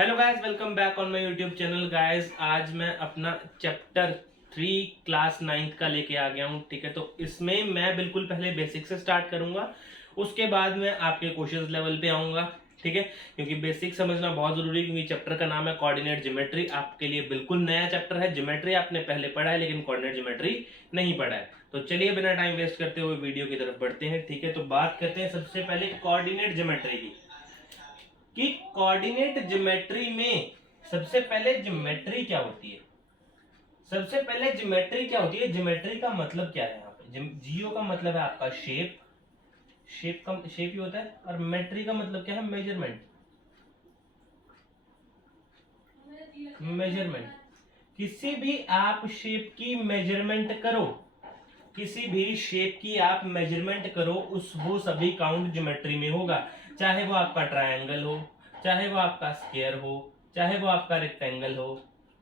Hello guys, welcome back on my YouTube channel. Guys आज मैं अपना चैप्टर 3 क्लास 9th का लेके आ गया हूँ। ठीक है, तो इसमें मैं बिल्कुल पहले बेसिक से स्टार्ट करूंगा, उसके बाद मैं आपके क्वेश्चंस लेवल पे आऊंगा। ठीक है, क्योंकि बेसिक समझना बहुत जरूरी है, क्योंकि चैप्टर का नाम है कोऑर्डिनेट ज्योमेट्री। आपके लिए बिल्कुल नया चैप्टर है। ज्योमेट्री आपने पहले पढ़ा है, लेकिन कोऑर्डिनेट ज्योमेट्री नहीं पढ़ा है। तो चलिए बिना टाइम वेस्ट करते हुए वीडियो की तरफ बढ़ते हैं। ठीक है, तो बात करते हैं सबसे पहले कोऑर्डिनेट ज्योमेट्री की, कि कोऑर्डिनेट ज्योमेट्री में सबसे पहले ज्योमेट्री क्या होती है। सबसे पहले ज्योमेट्री क्या होती है, ज्योमेट्री का मतलब क्या है। यहाँ पे जियो का मतलब है आपका शेप, शेप ही होता है। और मेट्री का मतलब क्या है, मेजरमेंट। मेजरमेंट, किसी भी आप शेप की मेजरमेंट करो, किसी भी शेप की आप मेजरमेंट करो, उस वो सभी काउंट ज्योमेट्री में होगा। चाहे वो आपका ट्रायंगल हो, चाहे वो आपका स्क्वायर हो, चाहे वो आपका रेक्टेंगल हो,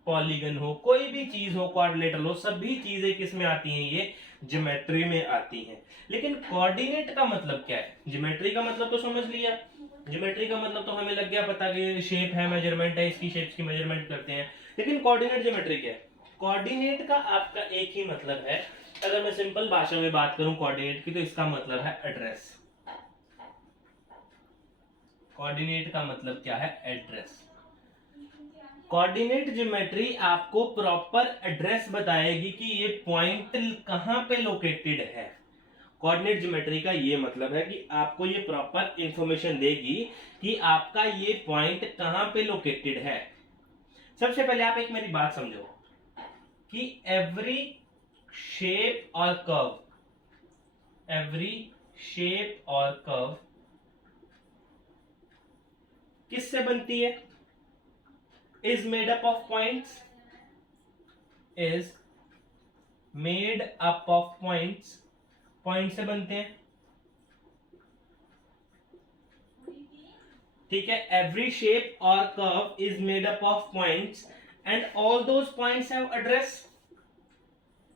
पॉलीगन हो, कोई भी चीज हो, क्वाड्रिलेटरल हो, सभी चीजें किस में आती हैं, ये ज्योमेट्री में आती हैं। लेकिन कोऑर्डिनेट का मतलब क्या है। ज्योमेट्री का मतलब तो समझ लिया, ज्योमेट्री का मतलब तो हमें लग गया पता कि शेप है, मेजरमेंट है, इसकी शेप्स की मेजरमेंट करते हैं। लेकिन कोऑर्डिनेट ज्योमेट्री क्या है। कोऑर्डिनेट का आपका एक ही मतलब है, अगर मैं सिंपल भाषा में बात करूं कोऑर्डिनेट की, तो इसका मतलब है एड्रेस। कोऑर्डिनेट का मतलब क्या है, एड्रेस। कोऑर्डिनेट ज्योमेट्री आपको प्रॉपर एड्रेस बताएगी कि ये पॉइंट कहां पे लोकेटेड है। कोऑर्डिनेट ज्योमेट्री का ये मतलब है कि आपको ये प्रॉपर इंफॉर्मेशन देगी कि आपका ये पॉइंट कहां पे लोकेटेड है। सबसे पहले आप एक मेरी बात समझो कि एवरी शेप और कर्व, एवरी शेप और कर्व किससे बनती है, is made up of points, is made up of points, point से बनते हैं। ठीक है, एवरी शेप और curve is made up of points and all those points have address,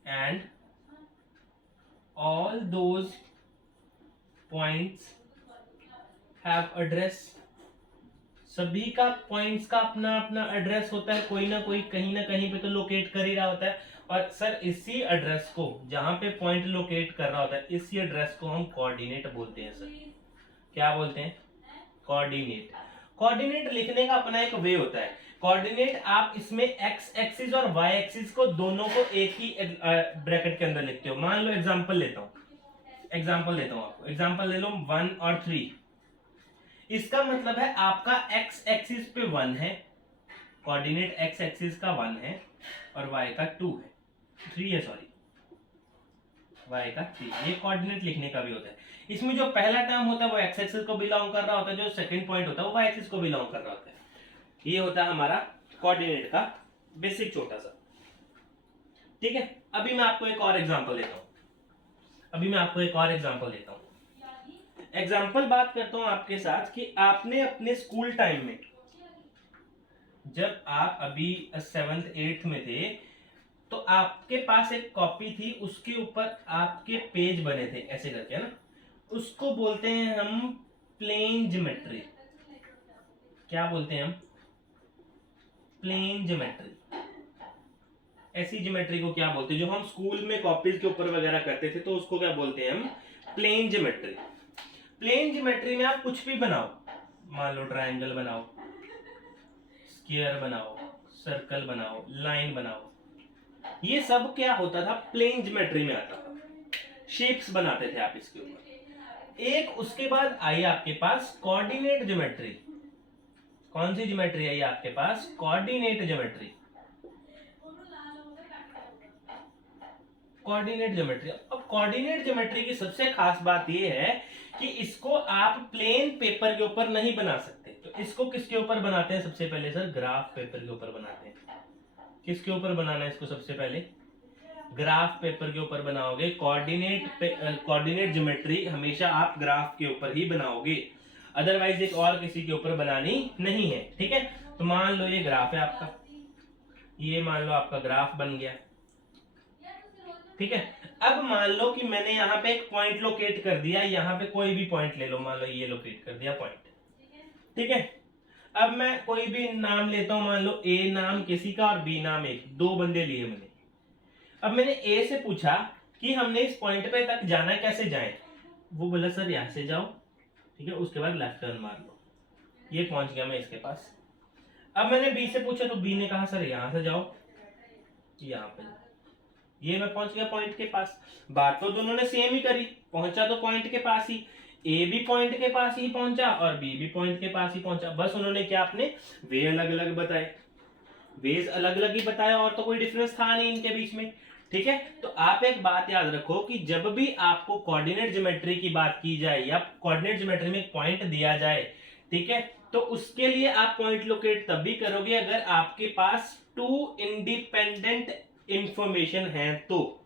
and all those points have address. सभी का points का अपना अपना एड्रेस होता है, कोई ना कहीं पे तो लोकेट कर ही रहा होता है। और सर इसी एड्रेस को, जहां पे पॉइंट लोकेट कर रहा होता है, इसी एड्रेस को हम कोऑर्डिनेट बोलते हैं। सर क्या बोलते हैं, कोऑर्डिनेट। कोऑर्डिनेट लिखने का अपना एक वे होता है। कोऑर्डिनेट आप इसमें एक्स एक्सिस और वाई एक्सिस को दोनों को एक ही ब्रैकेट के अंदर लिखते हो। मान लो एग्जांपल लेता हूं, आपको एग्जांपल ले लो 1 और 3। इसका मतलब है आपका एक्स एक्सिस पे 1 है, कोऑर्डिनेट एक्स एक्सिस का 1 है, और वाई का 2 है, 3 है, सॉरी, वाई का 3। ये कोऑर्डिनेट लिखने का भी होता है। इसमें जो पहला टर्म होता है वो एक्स एक्सिस को बिलोंग कर रहा होता है, जो सेकंड पॉइंट होता है वो वाई एक्सिस को बिलोंग कर रहा होता है। ये होता है हमारा कोऑर्डिनेट का बेसिक छोटा सा। ठीक है, अभी मैं आपको एक और एग्जांपल देता हूं। एग्जाम्पल बात करता हूं आपके साथ कि आपने अपने स्कूल टाइम में, जब आप अभी 7th 8th में थे, तो आपके पास एक कॉपी थी, उसके ऊपर आपके पेज बने थे ऐसे करके, है ना। उसको बोलते हैं हम प्लेन ज्योमेट्री। क्या बोलते हैं हम, प्लेन ज्योमेट्री। ऐसी ज्योमेट्री को क्या बोलते हैं, जो हम स्कूल में कॉपीज के ऊपर वगैरह करते थे, तो उसको क्या बोलते हैं हम, प्लेन ज्योमेट्री। प्लेन ज्योमेट्री में आप कुछ भी बनाओ, मान लो ट्रायंगल बनाओ, स्क्वायर बनाओ, सर्कल बनाओ, लाइन बनाओ, ये सब क्या होता था, प्लेन ज्योमेट्री में आता था। शेप्स बनाते थे आप इसके ऊपर। एक उसके बाद आई आपके पास कोऑर्डिनेट ज्योमेट्री। कौन सी ज्योमेट्री आई आपके पास, कोऑर्डिनेट ज्योमेट्री। Coordinate geometry. अब कोऑर्डिनेट ज्योमेट्री की सबसे खास बात यह है कि इसको आप प्लेन पेपर के ऊपर नहीं बना सकते। तो इसको किसके ऊपर बनाते हैं, सबसे पहले सर ग्राफ पेपर के ऊपर बनाते हैं। किसके ऊपर बनाना है इसको, सबसे पहले ग्राफ पेपर के ऊपर बनाओगे। कोऑर्डिनेट ज्योमेट्री हमेशा आप ग्राफ के ऊपर ही बनाओगे, अदरवाइज एक और किसी के ऊपर बनानी नहीं है। ठीक है, तो मान लो ये ग्राफ है आपका, ये मान लो आपका ग्राफ बन गया। ठीक है, अब मान लो कि मैंने यहाँ पे एक पॉइंट लोकेट कर दिया, यहाँ पे कोई भी पॉइंट ले लो, मान लो ये लोकेट कर दिया पॉइंट। ठीक है, अब मैं कोई भी नाम लेता हूं, मान लो ए नाम किसी का और बी नाम एक, दो बंदे लिए मैंने। अब मैंने ए से पूछा कि हमने इस पॉइंट पे तक जाना है, कैसे जाएं? वो बोला सर यहां से जाओ, ठीक है, उसके बाद लेफ्ट टर्न मार लो। ये पहुंच गया मैं इसके पास। अब मैंने बी से पूछा तो बी ने कहा सर यहां से जाओ, यहाँ पे। ये मैं पहुंच गया पॉइंट के पास। बात तो दोनों ने सेम ही करी, पहुंचा तो पॉइंट के पास ही। ए भी पॉइंट के पास ही पहुंचा और बी भी पॉइंट के पास ही पहुंचा। बस उन्होंने क्या अपने वे अलग अलग बताए, वेज अलग अलग ही बताया, और तो कोई डिफरेंस था नहीं इनके बीच में। ठीक है, तो आप एक बात याद रखो कि जब भी आपको कोऑर्डिनेट ज्योमेट्री की बात की जाए या कोऑर्डिनेट ज्योमेट्री में एक पॉइंट दिया जाए, ठीक है, तो उसके लिए आप पॉइंट लोकेट तब भी करोगे अगर आपके पास टू इंडिपेंडेंट इंफॉर्मेशन है तो।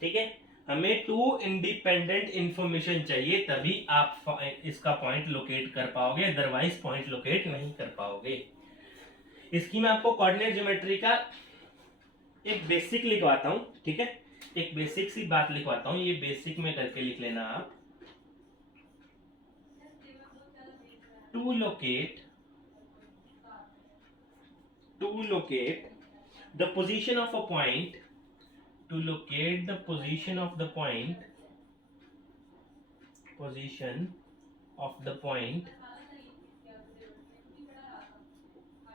ठीक है, हमें टू इंडिपेंडेंट इंफॉर्मेशन चाहिए, तभी आप इसका पॉइंट लोकेट कर पाओगे, अदरवाइज पॉइंट लोकेट नहीं कर पाओगे। इसकी मैं आपको कोऑर्डिनेट ज्योमेट्री का एक बेसिक लिखवाता हूं, ठीक है, एक बेसिक सी बात लिखवाता हूं, ये बेसिक में करके लिख लेना आप। To locate the position of a point, to locate the position of the point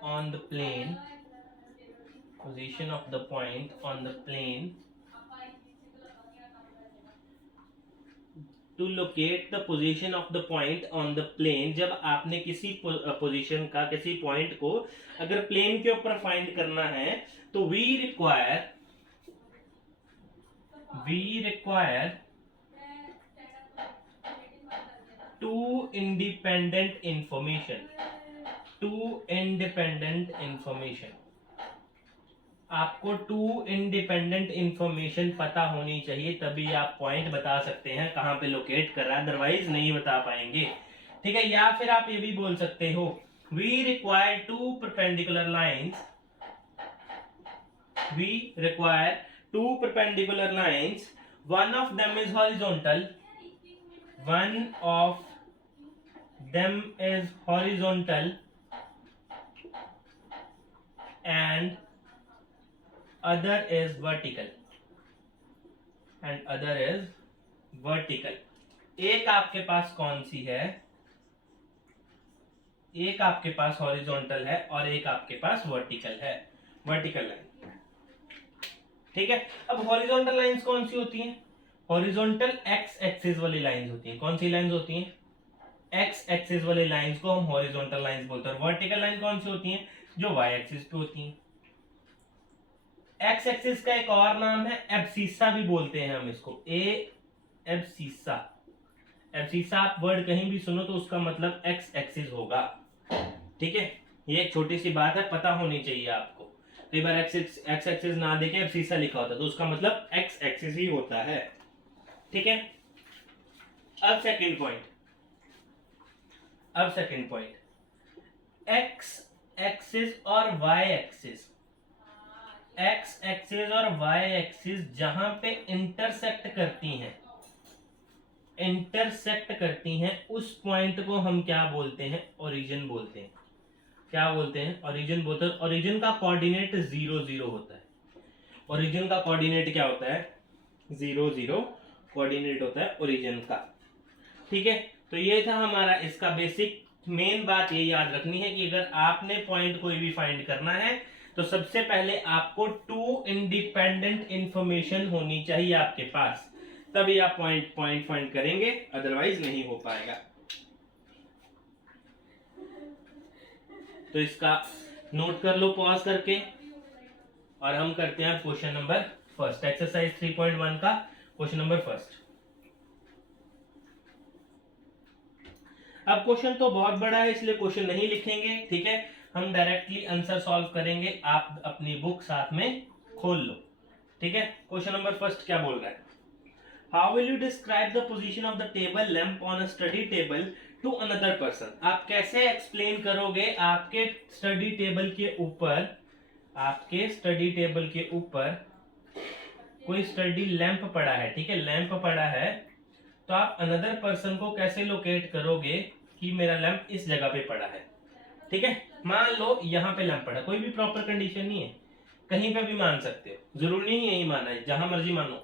on the plane, to locate the position of the point on the plane, जब आपने किसी पोजीशन का, किसी पॉइंट को अगर प्लेन के ऊपर फाइंड करना है तो we require two independent information। आपको टू इंडिपेंडेंट इंफॉर्मेशन पता होनी चाहिए, तभी आप पॉइंट बता सकते हैं कहां पे लोकेट कर रहा है, अदरवाइज नहीं बता पाएंगे। ठीक है, या फिर आप ये भी बोल सकते हो we require two perpendicular lines, one of them is horizontal and other is vertical। एक आपके पास कौन सी है? एक आपके पास हॉरिजॉन्टल है और एक आपके पास वर्टिकल लाइन। ठीक है, अब हॉरिजॉन्टल लाइंस कौन सी होती हैं? हॉरिजॉन्टल एक्स एक्सिस वाली लाइंस होती हैं। कौन सी लाइंस होती हैं? एक्स एक्सिस वाली लाइंस को हम हॉरिजॉन्टल लाइंस बोलते हैं। वर्टिकल लाइन कौन सी होती हैं? जो वाई एक्सिस पे होती हैं। एक्स एक्सिस का एक और नाम है एब्सिसा भी बोलते हैं हम इसको, एब्सिसा। आप वर्ड कहीं भी सुनो तो उसका मतलब एक्स एक्सिस होगा। ठीक है, ये एक छोटी सी बात है, पता होनी चाहिए आपको। कई बार एक्स एक्सिस ना देके एब्सिसा लिखा होता है तो उसका मतलब एक्स एक्सिस ही होता है। ठीक है, अब सेकंड पॉइंट, एक्स एक्सिस और वाई एक्सिस जहां पे इंटरसेक्ट करती हैं उस पॉइंट को हम क्या बोलते हैं? ओरिजिन बोलते हैं। क्या बोलते हैं? ओरिजिन बोलते हैं। ओरिजिन का कोऑर्डिनेट 0 होता है। ओरिजिन का कोऑर्डिनेट क्या होता है? 0 कोऑर्डिनेट होता है ओरिजिन का। ठीक है, तो ये था हमारा इसका बेसिक। मेन बात ये याद रखनी है कि अगर आपने पॉइंट कोई भी फाइंड करना है तो सबसे पहले आपको टू इंडिपेंडेंट इंफॉर्मेशन होनी चाहिए आपके पास, तभी आप पॉइंट फाइंड करेंगे, अदरवाइज नहीं हो पाएगा। तो इसका नोट कर लो पॉज करके, और हम करते हैं क्वेश्चन नंबर फर्स्ट, एक्सरसाइज 3.1 का क्वेश्चन नंबर फर्स्ट। अब क्वेश्चन तो बहुत बड़ा है इसलिए क्वेश्चन नहीं लिखेंगे, ठीक है, हम डायरेक्टली आंसर सॉल्व करेंगे। आप अपनी बुक साथ में खोल लो। ठीक है, क्वेश्चन नंबर फर्स्ट क्या बोल रहा है? How will you describe the position of the table lamp on a study table to another person? आप कैसे एक्सप्लेन करोगे आपके स्टडी टेबल के ऊपर कोई स्टडी लैंप पड़ा है, ठीक है, लैंप पड़ा है, तो आप अनदर पर्सन को कैसे लोकेट करोगे कि मेरा लैंप इस जगह पे पड़ा है? ठीक है, मान लो यहाँ पे लैंप पड़ा, कोई भी प्रॉपर कंडीशन नहीं है, कहीं पे भी मान सकते हो, जरूरी नहीं यही मानना है, जहां मर्जी मानो।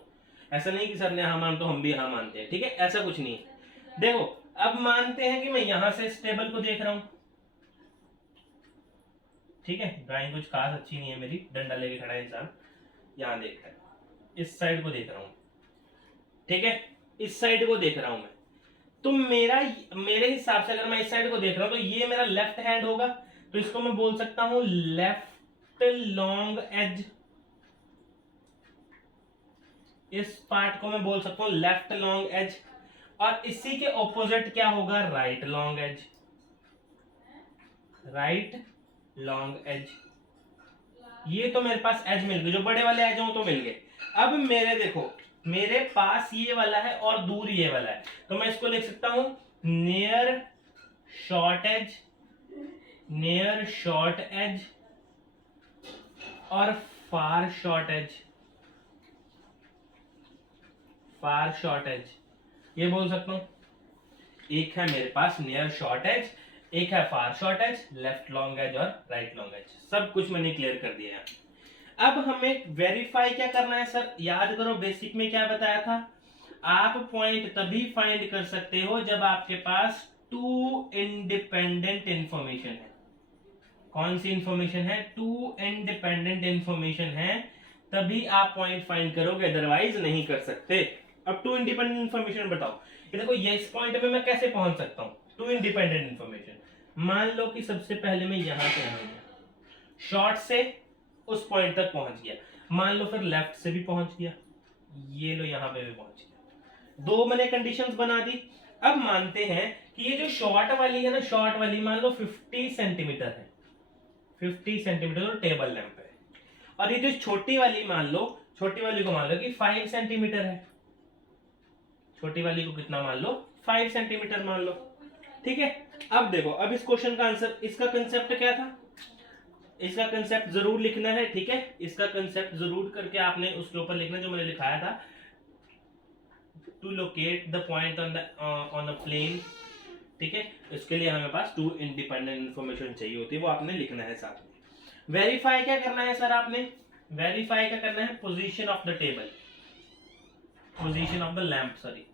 ऐसा नहीं कि सर ने हाँ मान तो हम भी हाँ मानते हैं, ठीक है, ऐसा कुछ नहीं है। देखो अब मानते हैं कि मैं यहां से इस टेबल को देख रहा हूं, ठीक है, ड्राइंग कुछ खास अच्छी नहीं है मेरी, डंडा लेके खड़ा है इंसान, यहाँ देख रहा है, इस साइड को देख रहा हूं, ठीक है, इस साइड को देख रहा हूं मैं, तो मेरे हिसाब से अगर मैं इस साइड को देख रहा हूं तो ये मेरा लेफ्ट हैंड होगा, तो इसको मैं बोल सकता हूं लेफ्ट लॉन्ग एज, इस पार्ट को मैं बोल सकता हूं लेफ्ट लॉन्ग एज, और इसी के ऑपोजिट क्या होगा, right long edge, right long edge. ये तो मेरे पास एज मिल गए, जो बड़े वाले एज हो तो मिल गए। अब मेरे देखो मेरे पास ये वाला है और दूर ये वाला है, तो मैं इसको लिख सकता हूं near short edge, near short edge और far short edge, far short edge, ये बोल सकता हूं। एक है मेरे पास नियर शॉर्ट एज, एक है far short edge, left long edge और राइट लॉन्ग एज, सब कुछ मैंने क्लियर कर दिया है। अब हमें वेरीफाई क्या करना है सर, याद करो बेसिक में क्या बताया था, आप पॉइंट तभी फाइंड कर सकते हो जब आपके पास टू इंडिपेंडेंट इंफॉर्मेशन है। कौन सी इंफॉर्मेशन है, टू इंडिपेंडेंट इंफॉर्मेशन है, तभी आप पॉइंट फाइंड करोगे, अदरवाइज नहीं कर सकते। अब टू इंडिपेंडेंट इंफॉर्मेशन बताओ, ये देखो ये इस पॉइंट पे मैं कैसे पहुंच सकता हूं, टू इंडिपेंडेंट इंफॉर्मेशन। मान लो कि सबसे पहले मैं यहां से आ गया, शॉर्ट से उस पॉइंट तक पहुंच गया, मान लो फिर लेफ्ट से भी पहुंच गया, ये लो यहां पे भी पहुंच गया, दो मैंने कंडीशंस बना दी। अब मानते हैं कि ये जो शॉर्ट वाली है ना, शॉर्ट वाली मान लो 50 सेंटीमीटर है, 50 सेंटीमीटर तो टेबल लैंप है, और ये जो छोटी वाली मान लो, छोटी वाली को मान लो कि 5 सेंटीमीटर है, छोटी वाली को कितना मान लो, 5 सेंटीमीटर मान लो, ठीक है। अब देखो, अब इस क्वेश्चन का आंसर, इसका कंसेप्ट क्या था, इसका कंसेप्ट जरूर लिखना है, ठीक है, इसका कंसेप्ट जरूर करके आपने उसके ऊपर लिखना जो मैंने लिखाया था, to locate the point on the plane, ठीक है। इसके लिए हमें पास टू इंडिपेंडेंट इंफॉर्मेशन चाहिए होती है, वो आपने लिखना है साथ में। वेरीफाई क्या करना है सर आपने, वेरीफाई क्या करना है, position of the table, position of the lamp, sorry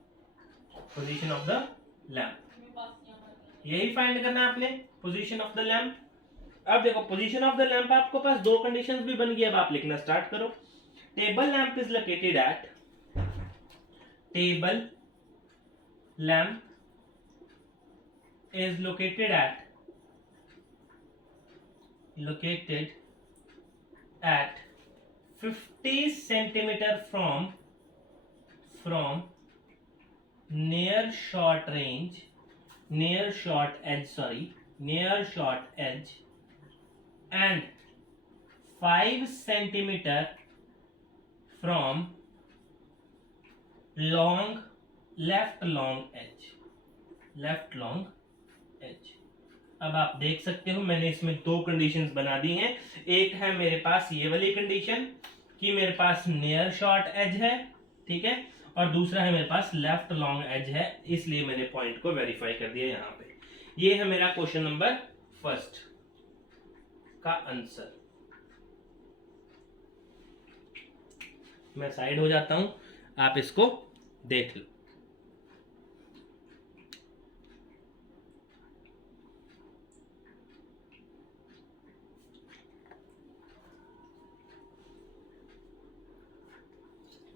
position of the lamp, यही फाइंड करना है आपने, पोजीशन ऑफ द लैंप। अब देखो पोजीशन ऑफ द लैंप आपको पास दो कंडीशंस भी बन गई, अब आप लिखना स्टार्ट करो। Table lamp is located at, table lamp is located at 50 centimeter from near short range, near short edge, sorry, near short edge, and 5 centimeter from long left long edge, left long H. अब आप देख सकते हो मैंने इसमें दो conditions बना दी हैं, एक है मेरे पास ये वाली कंडीशन कि मेरे पास नियर शॉर्ट एज है, ठीक है, और दूसरा है मेरे पास लेफ्ट लॉन्ग एज है, इसलिए मैंने पॉइंट को वेरीफाई कर दिया यहां पे। ये है मेरा क्वेश्चन नंबर फर्स्ट का आंसर। मैं साइड हो जाता हूं, आप इसको देख लो।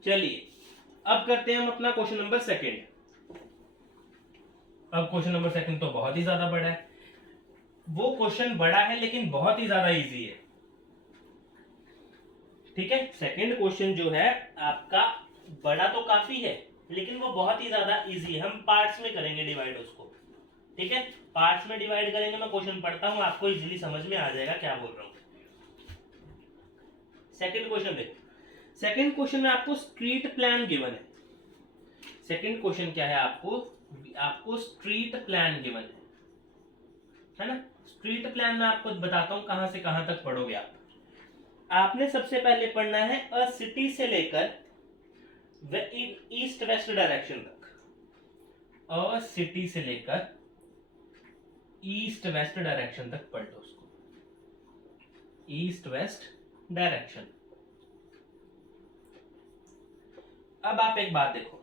चलिए अब करते हैं हम अपना क्वेश्चन नंबर सेकंड। अब क्वेश्चन नंबर सेकंड तो बहुत ही ज्यादा बड़ा है, वो क्वेश्चन बड़ा है लेकिन बहुत ही ज्यादा इजी है, ठीक है। सेकंड क्वेश्चन जो है आपका बड़ा तो काफी है लेकिन वो बहुत ही ज्यादा इजी है। हम पार्ट्स में करेंगे डिवाइड उसको, ठीक है, पार्ट्स में डिवाइड करेंगे। मैं क्वेश्चन पढ़ता हूं, आपको इजीली समझ में आ जाएगा क्या बोल रहा हूं। सेकंड क्वेश्चन देखो, सेकंड क्वेश्चन में आपको स्ट्रीट प्लान गिवन है। सेकंड क्वेश्चन क्या है, आपको स्ट्रीट प्लान गिवन है ना। स्ट्रीट प्लान में आपको बताता हूं कहां से कहां तक पढ़ोगे आप। आपने सबसे पहले पढ़ना है अ सिटी से लेकर ईस्ट वेस्ट डायरेक्शन तक, अ सिटी से लेकर ईस्ट वेस्ट डायरेक्शन तक पलटो उसको, ईस्ट वेस्ट डायरेक्शन। अब आप एक बात देखो,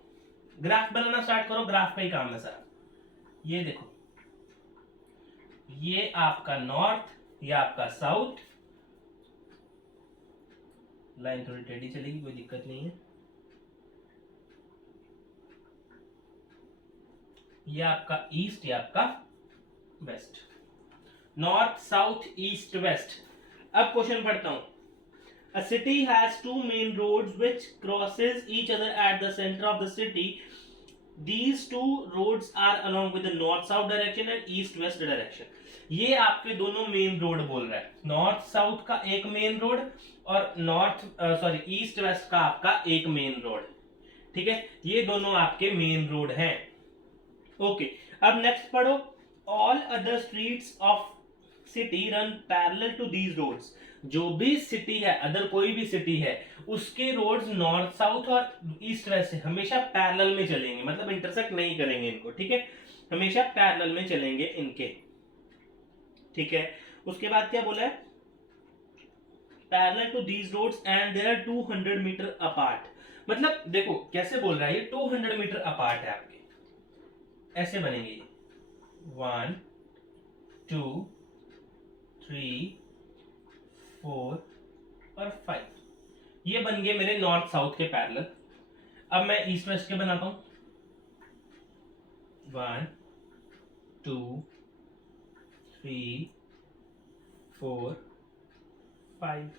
ग्राफ बनाना स्टार्ट करो, ग्राफ का ही काम है सारा। ये देखो, ये आपका नॉर्थ, ये आपका साउथ, लाइन थोड़ी टेढ़ी चलेगी, कोई दिक्कत नहीं है। ये आपका ईस्ट, ये आपका west, north south east west. अब क्वेश्चन पढ़ता हूं। A city has two main roads which crosses each other at the center of the city. These two roads are along with the north-south direction and east-west direction. ये आपके दोनों main road बोल रहा है, north south का एक main road और east west का आपका एक मेन रोड। ठीक है, ये दोनों आपके मेन रोड हैं। ओके, अब नेक्स्ट पढ़ो। All other streets of city run parallel to these roads. जो भी सिटी है, अदर कोई भी सिटी है, उसके रोड्स नॉर्थ साउथ और ईस्ट वेस्ट से हमेशा पैरेलल में चलेंगे, मतलब इंटरसेक्ट नहीं करेंगे इनको। ठीक है, हमेशा पैरेलल में चलेंगे इनके। ठीक है, उसके बाद क्या बोला है, parallel to these roads and there are 200 metre apart. मतलब देखो कैसे बोल रहा है, ये 200 मीटर अपार्ट है आपके, ऐसे बनेंगे ये 1 2 3 4 और 5, ये बन गए मेरे नॉर्थ साउथ के पैरेलल। अब मैं ईस्ट वेस्ट के बनाता हूं, 1 2 3 4 5।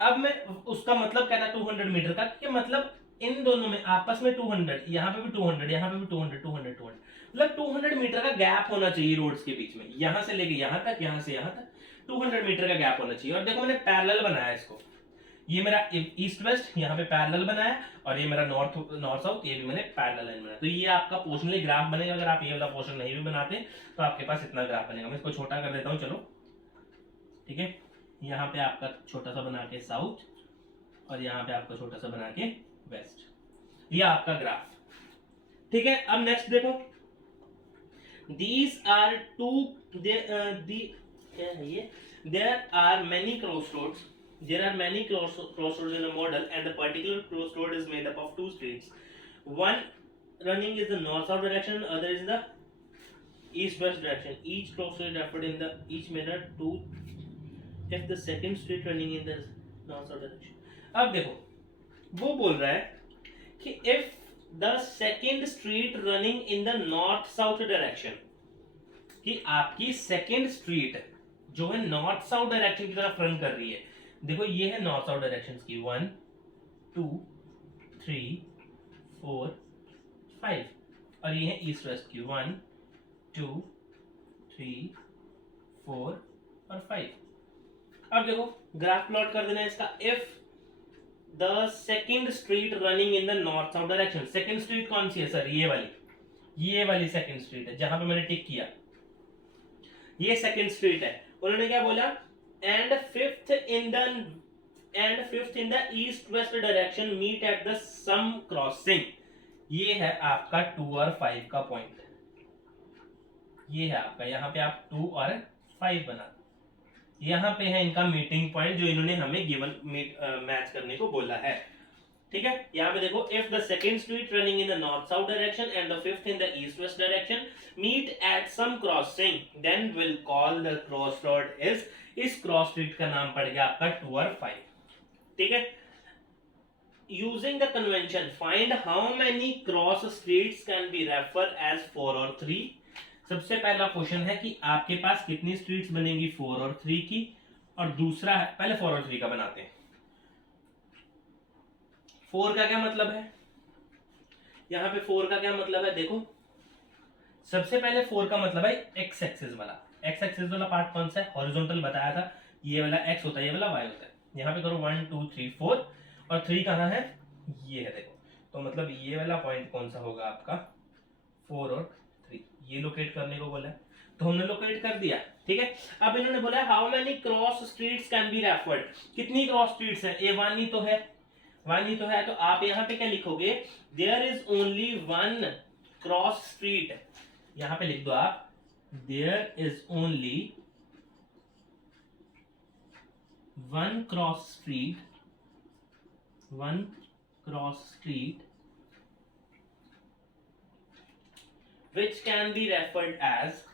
अब मैं उसका मतलब क्या था 200 मीटर का, कि मतलब इन दोनों में आपस में 200, यहाँ पे भी 200, यहाँ पे भी 200 200 200, मतलब 200 मीटर का गैप होना चाहिए रोड्स के बीच में, यहां से लेके यहां तक, यहां से यहां तक 200 मीटर का गैप होना चाहिए। और देखो मैंने पैरेलल बनाया इसको, ये मेरा ईस्ट वेस्ट यहाँ पे पैरेलल बनाया, और ये मेरा नॉर्थ साउथ, ये भी मैंने पैरेलल लाइन बनाया। तो ये आपका पोर्शनली ग्राफ बनेगा। अगर आप ये वाला पोर्शन नहीं भी बनाते तो आपके पास इतना ग्राफ बनेगा। मैं इसको छोटा कर देता हूँ, चलो। ठीक है, यहाँ पे आपका छोटा सा बना के साउथ, और यहाँ पे आपका छोटा सा बना के वेस्ट, ये आपका ग्राफ। ठीक है, अब नेक्स्ट देखो, these are there are many crossroads. There are many crossroads in a model, and the particular crossroad is made up of two streets. One running is the north-south direction, other is the east-west direction. Each crossroad referred in the each manner to if the second street running in the north-south direction. अब देखो, वो बोल रहा है कि if the second street running in the north-south direction, कि आपकी second street जो है नॉर्थ साउथ डायरेक्शन की तरफ रन कर रही है। देखो ये है नॉर्थ साउथ डायरेक्शन की 1 2 3 4 5, और ये है ईस्ट वेस्ट की 1 2 3 4 और 5। अब देखो ग्राफ प्लॉट कर देना इसका। If the second street running in the north south direction, second street कौन सी है सर, ये वाली सेकेंड स्ट्रीट है जहां पे मैंने टिक किया, ये सेकेंड स्ट्रीट है। उन्होंने क्या बोला, and fifth in the east west direction meet at the same crossing. ये है आपका 2 और 5 का पॉइंट, ये है आपका, यहाँ पे आप 2 और 5 बना, यहाँ पे है इनका मीटिंग पॉइंट जो इन्होंने हमें गिवन मैच करने को बोला है। ठीक है, यहाँ पे देखो, if the second street running in the north south direction and the fifth in the east west direction meet at some crossing, then will call the cross road is, इस क्रॉस स्ट्रीट का नाम पड़ गया आपका 2 और 5। ठीक है, using the convention find how many cross streets can be refer as 4 और 3। सबसे पहला क्वेश्चन है कि आपके पास कितनी स्ट्रीट्स बनेंगी 4 और 3 की, और दूसरा है, पहले 4 और 3 का बनाते हैं। 4 का क्या मतलब है, यहाँ पे 4 का क्या मतलब है, देखो सबसे पहले 4 का मतलब है एक्स एक्सिस वाला। एक्स एक्सिस वाला पार्ट कौन सा है, हॉरिजॉन्टल बताया था, ये वाला एक्स होता है, ये वाला वाई होता है। यहाँ पे करो 1 2 3 4, और 3 कहाँ है, ये है देखो। तो मतलब ये वाला पॉइंट कौन सा होगा आपका, 4 और 3, ये लोकेट करने को बोला है, तो हमने लोकेट कर दिया। ठीक है, अब इन्होंने बोला how many cross streets can be referred, कितनी क्रॉस स्ट्रीट्स है, ए 1 ही तो है, 1 ही तो है, तो आप यहाँ पे क्या लिखोगे, there is only 1 cross street, यहाँ पे लिख दो आप there is only one cross street which can be referred as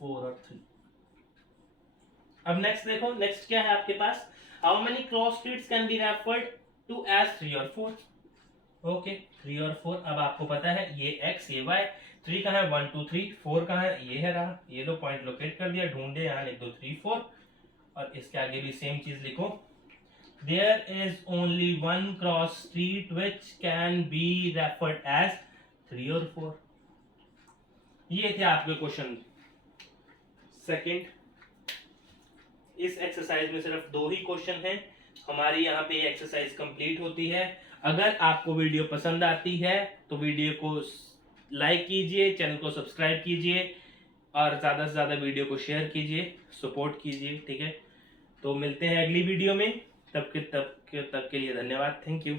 4 और 3। अब नेक्स्ट देखो, नेक्स्ट क्या है आपके पास, how many cross streets can be referred to as 3 और 4। ओके 3 और 4, अब आपको पता है ये x ये y, 3 कहाँ है 1 2 3, 4 कहाँ है ये है रहा, ये दो पॉइंट लोकेट कर दिया, ढूंढे यहाँ 1 2 3 4, और इसके आगे भी सेम चीज लिखो, there is only one cross street which can be referred as 3 और 4। ये थे आपके क्वेश्चन। सेकंड, इस एक्सरसाइज में सिर्फ 2 ही क्वेश्चन हैं, हमारी यहाँ पे एक्सरसाइज कंप्लीट होती है। अगर आपको वीडियो पसंद आती है तो वीडियो को लाइक कीजिए, चैनल को सब्सक्राइब कीजिए और ज़्यादा से ज़्यादा वीडियो को शेयर कीजिए, सपोर्ट कीजिए, ठीक है। तो मिलते हैं अगली वीडियो में, तब के लिए धन्यवाद, थैंक यू।